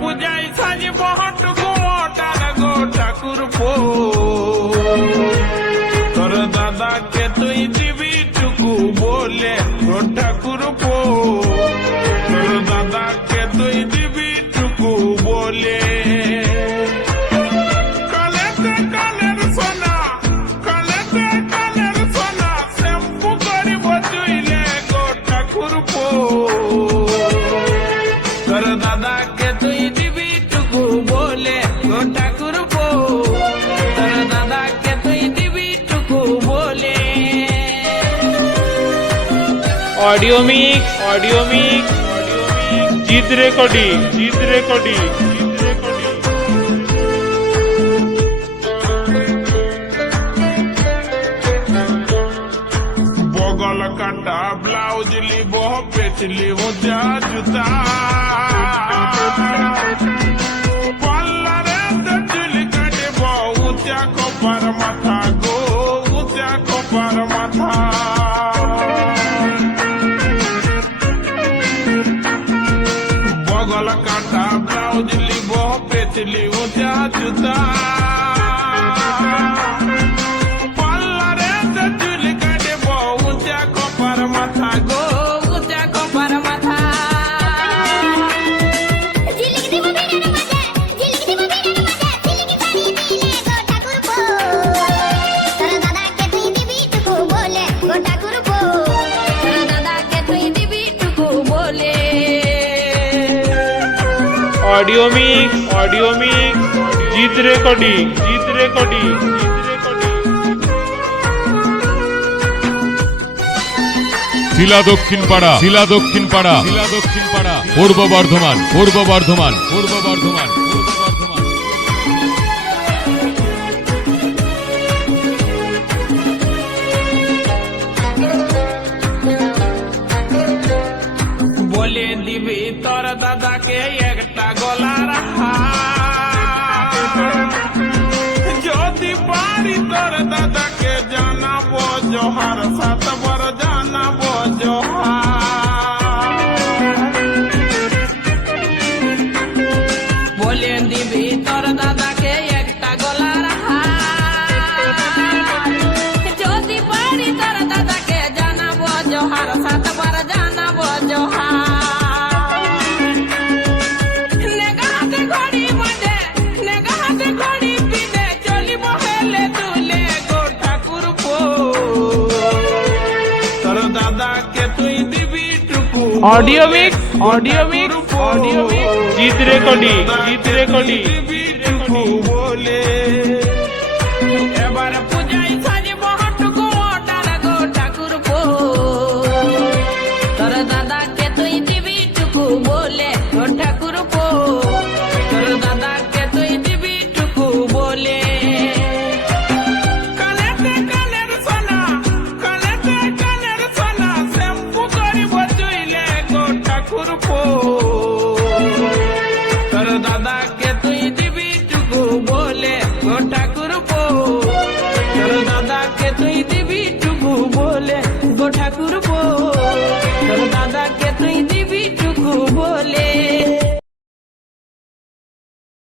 পূজায় সাজিব হটুকু মোটার গো ঠাকুর পো তোর দাদাকে তুই দিবি টুকু বলে গো ঠাকুর পো তোর দাদাকে তুই দিবি টুকু বলে কালেতে কালের সোনা কালেতে কালের সোনা শ্যাম্পু করিব তুইলে গো ঠাকুর পো তোর দাদাকে তুই দিবি টুকু বলে গো ঠাকুর পো তোর দাদাকে তুই দিবি টুকু বলে ऑडियो मिक्स जीत रेकॉर्डिंग बगल काटा ब्लाउज लिब पेचली हो जा जूता पार्लरे चुल काटब ऊंचा कपार माथा गो ऊंचा कपार माथा बगल काटा ब्लाउज लिब पेचली हो जा जूता पार्लरे चुल काटब ऊंचा कपार माथा गो ऊंचा कपार माथा झिलिक দিব বিনার মাঝে ঝিলিক দিব বিনার মাঝে ঝিলিক পানি দিলে গো ঠাকুর পো তোর দাদাকে তুই দিবি টুকু বলে গো ঠাকুর পো তোর দাদাকে তুই দিবি টুকু বলে ऑडियो मिक्स जीत रेकॉर्डिंग শিলা দক্ষিণ পাড়া পূর্ব বর্ধমান বলে দিবি তোর দাদাকে একটা গলার হার যদি পারি তোর দাদাকে জানাবো জোহার সাতবার জানাবো জোহার বলে দিবি তোর দাদাকে একটা গলার হার যদি পারি তোর দাদাকে জানাবো জোহার সাতবার জানাবো জোহার নেগাহাতে ঘড়ি বাজে নেগাহাতে ঘড়ি পিঁধে চলিব হেলে দুলে গো ঠাকুর পো তোর দাদাকে তুই দিবি টুকু ऑडियो मिक्स जीत रेकॉर्डिंग দিবি টুকু বলে এবার পূজায় সাজিব হটুকু মোটার গো ঠাকুর পো তোর দাদাকে তুই দিবি টুকু বলে গো ঠাকুর পো তোর দাদাকে তুই দিবি টুকু বলে কালেতে কালের সোনা কালেতে কালের সোনা শ্যাম্পু করিব তুইলে গো ঠাকুর পো